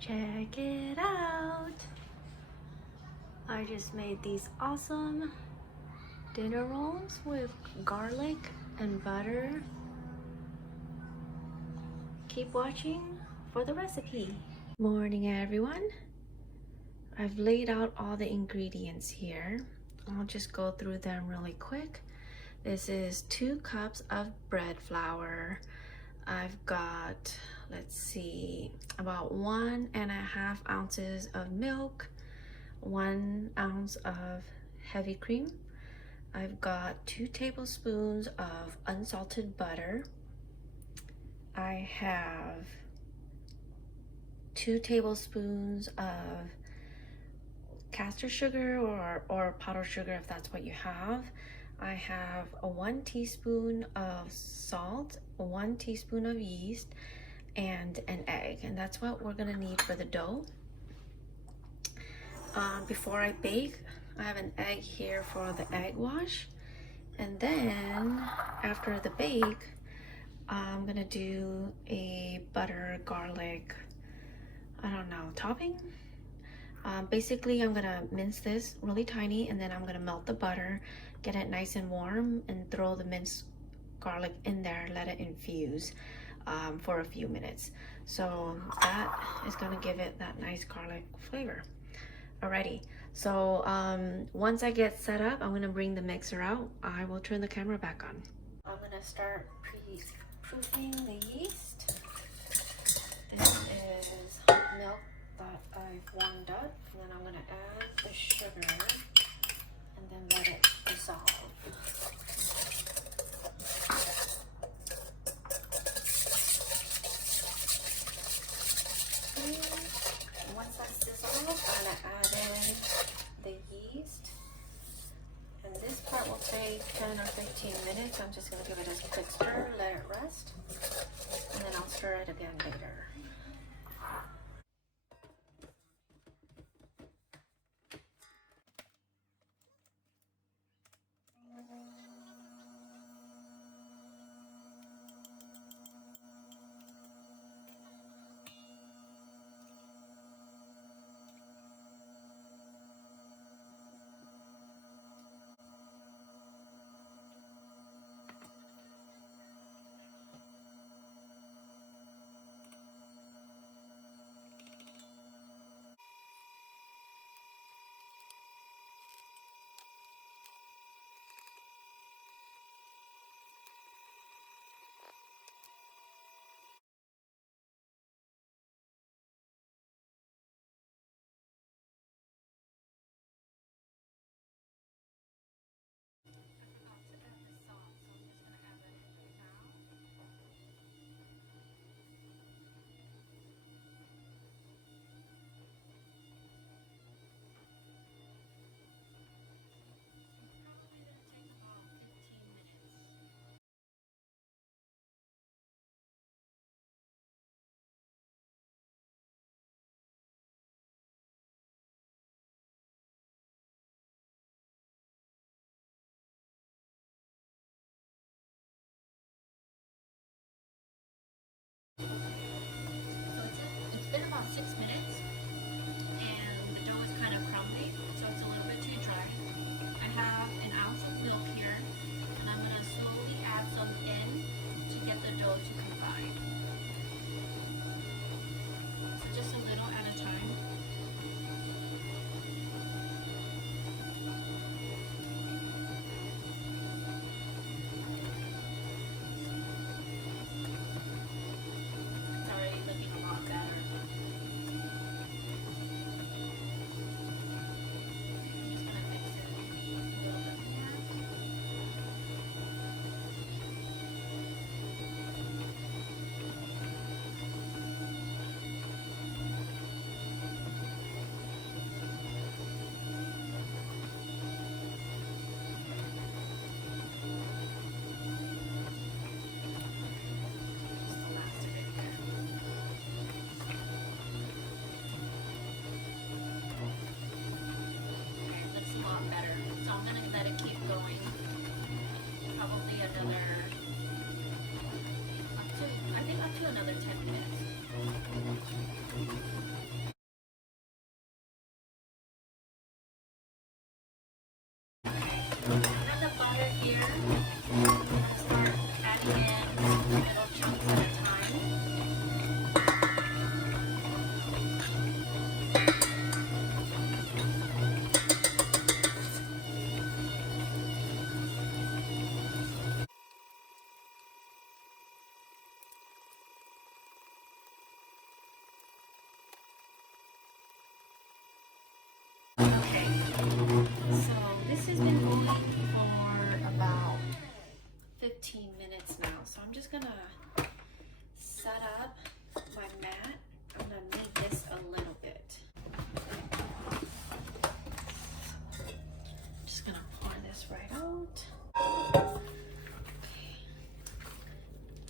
Check it out! I just made these awesome dinner rolls with garlic and butter. Keep watching for the recipe. Morning everyone. I've laid out all the ingredients here. I'll just go through them really quick. This is 2 cups of bread flour. I've got, let's see, about 1.5 ounces of milk, 1 ounce of heavy cream. I've got 2 tablespoons of unsalted butter. I have 2 tablespoons of caster sugar or powdered sugar if that's what you have. I have a 1 teaspoon of salt, 1 teaspoon of yeast, and an egg, and that's what we're gonna need for the dough. Before I bake, I have an egg here for the egg wash, and then after the bake, I'm gonna do a butter garlic, I don't know, topping. Basically, I'm gonna mince this really tiny, and then I'm gonna melt the butter, get it nice and warm, and throw the minced garlic in there, let it infuse for a few minutes. So that is gonna give it that nice garlic flavor. Alrighty, so once I get set up, I'm gonna bring the mixer out. I will turn the camera back on. I'm gonna start pre-proofing the yeast. This is milk that I've warmed up, and then I'm gonna add the sugar and then let it dissolve. And once that's dissolved, I'm gonna add in the yeast, and this part will take 10 or 15 minutes. I'm just gonna give it a quick stir, let it rest, and then I'll stir it again later. It's been about 6 minutes, and the dough is kind of crumbly, so it's a little bit too dry. I have an ounce of milk here, and I'm going to slowly add some in to get the dough to combine. So just a little at a time. It's already looking a lot better. Okay, so this has been going for about 15 minutes now. So I'm just gonna set up my mat. I'm gonna knead this a little bit. Just gonna pour this right out. Okay.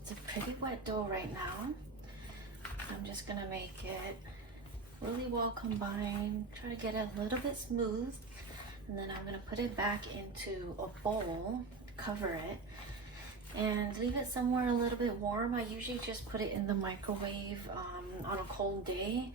It's a pretty wet dough right now. I'm just gonna make it really well combined. Try to get it a little bit smooth. And then I'm gonna put it back into a bowl, cover it, and leave it somewhere a little bit warm. I usually just put it in the microwave on a cold day.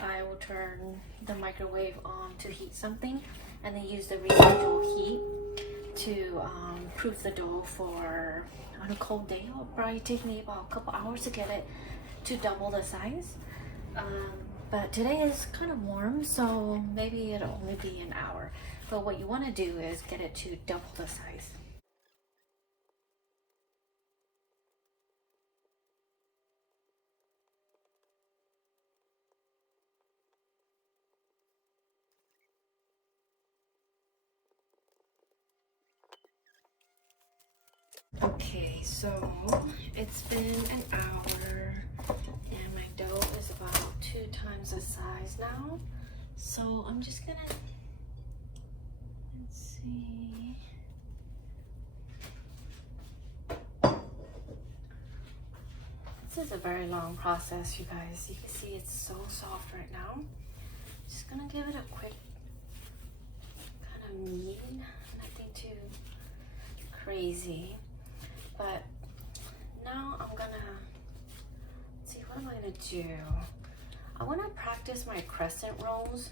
I will turn the microwave on to heat something and then use the residual heat to proof the dough for on a cold day. It'll probably take me about a couple hours to get it to double the size. But today is kind of warm, so maybe it'll only be an hour. But what you want to do is get it to double the size. Okay, so it's been an hour and my dough is about 2 times the size now. So I'm just gonna, let's see. This is a very long process, you guys. You can see it's so soft right now. Just gonna give it a quick kind of knead, nothing too crazy. But now I'm gonna, let's see, what am I gonna do? I wanna practice my crescent rolls,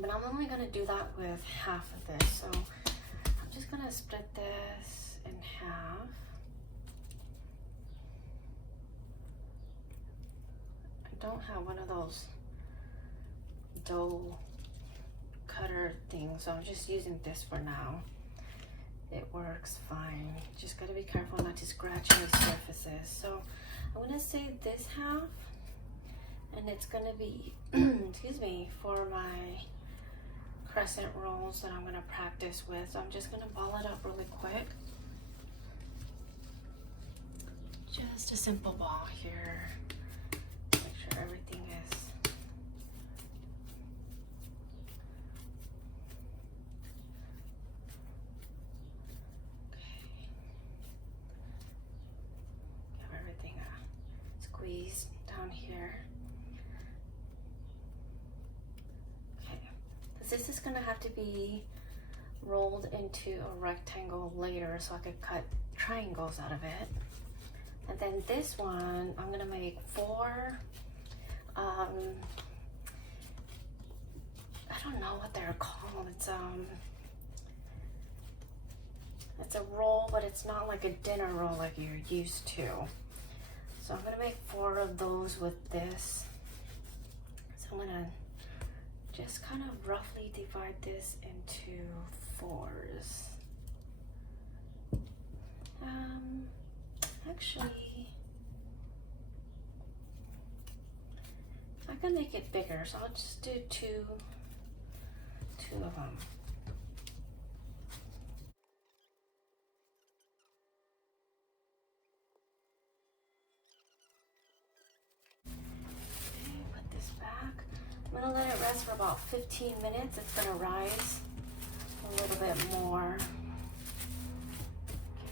but I'm only gonna do that with half of this. So I'm just gonna split this in half. I don't have one of those dough cutter things, so I'm just using this for now. It works fine. Just gotta be careful not to scratch any surfaces. So I'm gonna save this half, and it's gonna be, excuse me, for my crescent rolls that I'm gonna practice with. So I'm just gonna ball it up really quick. Just a simple ball here. Make sure everything is squeeze down here. Okay, because this is gonna have to be rolled into a rectangle later so I could cut triangles out of it. And then this one, I'm gonna make 4, I don't know what they're called. It's a roll, but it's not like a dinner roll like you're used to. So I'm gonna make 4 of those with this. So I'm gonna just kind of roughly divide this into 4s. Actually, I can make it bigger, so I'll just do two of them. I'm gonna let it rest for about 15 minutes. It's gonna rise a little bit more.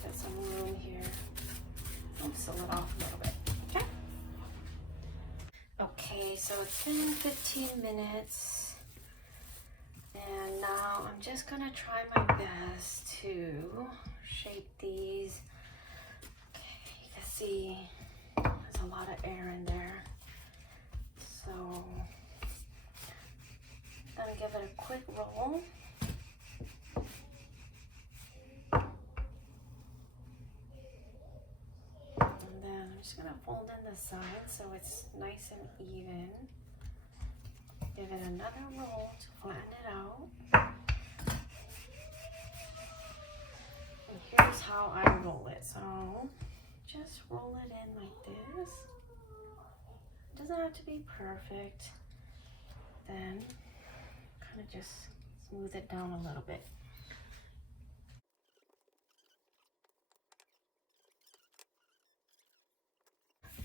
Give it some room here. I'll seal it off a little bit, okay? Okay, so it's been 15 minutes. And now I'm just gonna try my best to shape these. Okay, you can see there's a lot of air in there. So gonna give it a quick roll. And then I'm just gonna fold in the sides so it's nice and even. give it another roll to flatten it out. And here's how I roll it. So just roll it in like this. It doesn't have to be perfect. Then kind of just smooth it down a little bit.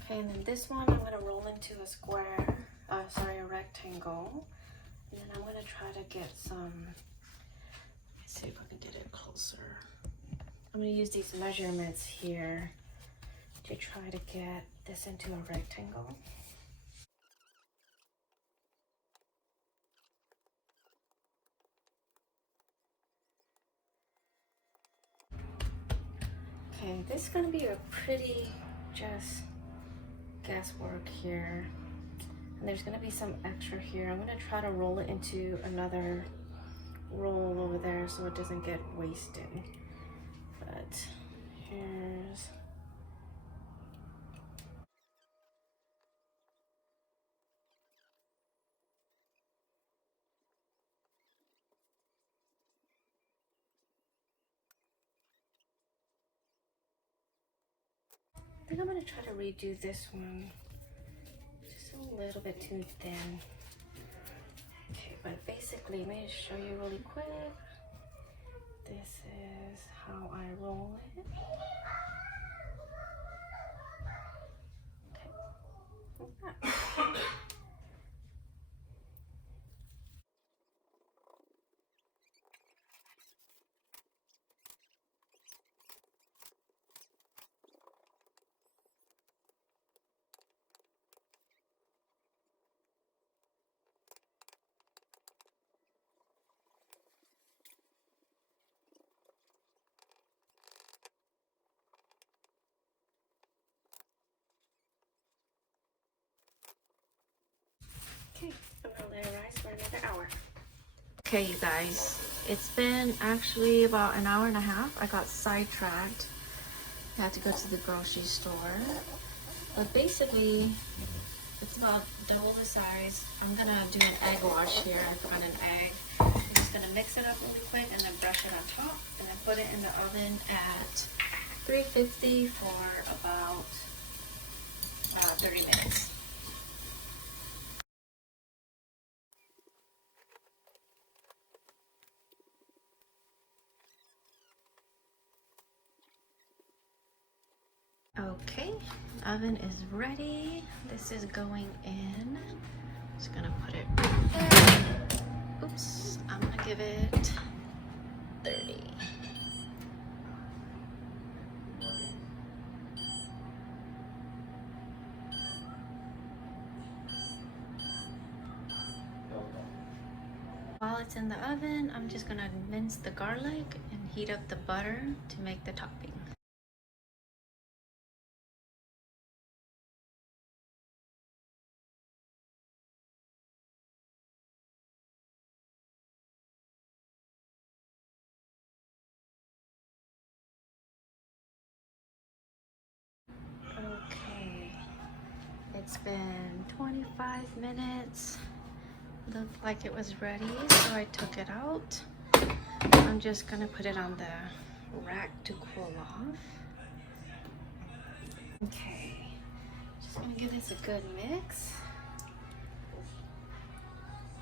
Okay, and then this one I'm going to roll into a square, a rectangle. And then I'm going to try to get some, let's see if I can get it closer. I'm going to use these measurements here to try to get this into a rectangle. Okay, this is going to be a pretty just guesswork here. And there's going to be some extra here. I'm going to try to roll it into another roll over there so it doesn't get wasted. But here's... I think I'm going to try to redo this one. Just a little bit too thin. Okay, but basically, let me show you really quick. This is how I roll it. Okay. Okay, I'm gonna let it rise for another hour. Okay, you guys, it's been actually about an hour and a half. I got sidetracked. I had to go to the grocery store. But basically, it's about double the size. I'm gonna do an egg wash here. I found an egg. I'm just gonna mix it up really quick and then brush it on top. And then put it in the oven at 350 for about 30 minutes. Okay, oven is ready. This is going in. Just gonna put it right there. Oops, I'm gonna give it 30. While it's in the oven, I'm just gonna mince the garlic and heat up the butter to make the topping. Okay, it's been 25 minutes. Looked like it was ready, so I took it out. I'm just gonna put it on the rack to cool off. Okay, just gonna give this a good mix.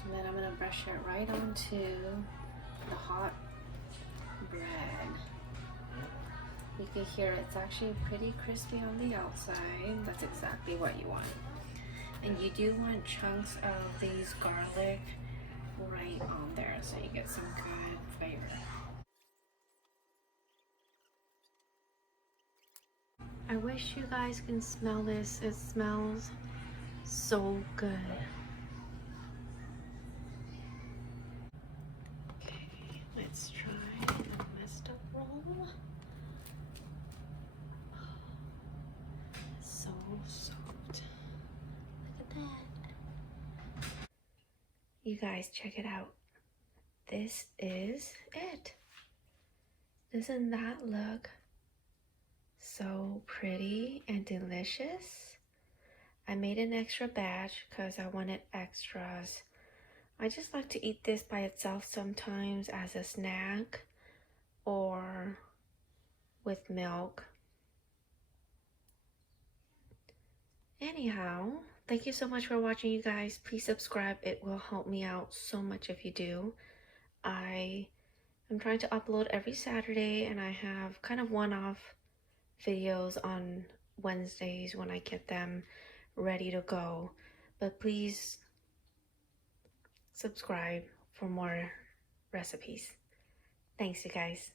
And then I'm gonna brush it right onto the hot bread. You can hear it's actually pretty crispy on the outside. That's exactly what you want. And you do want chunks of these garlic right on there so you get some good flavor. I wish you guys can smell this. It smells so good. Okay, let's try the messed up roll. So soft. Look at that. You guys, check it out. This is it. Doesn't that look so pretty and delicious? I made an extra batch because I wanted extras I just like to eat this by itself sometimes as a snack or with milk. Anyhow, thank you so much for watching, you guys. Please subscribe. It will help me out so much if you do. I am trying to upload every Saturday, and I have kind of one-off videos on Wednesdays when I get them ready to go. But please subscribe for more recipes. Thanks, you guys.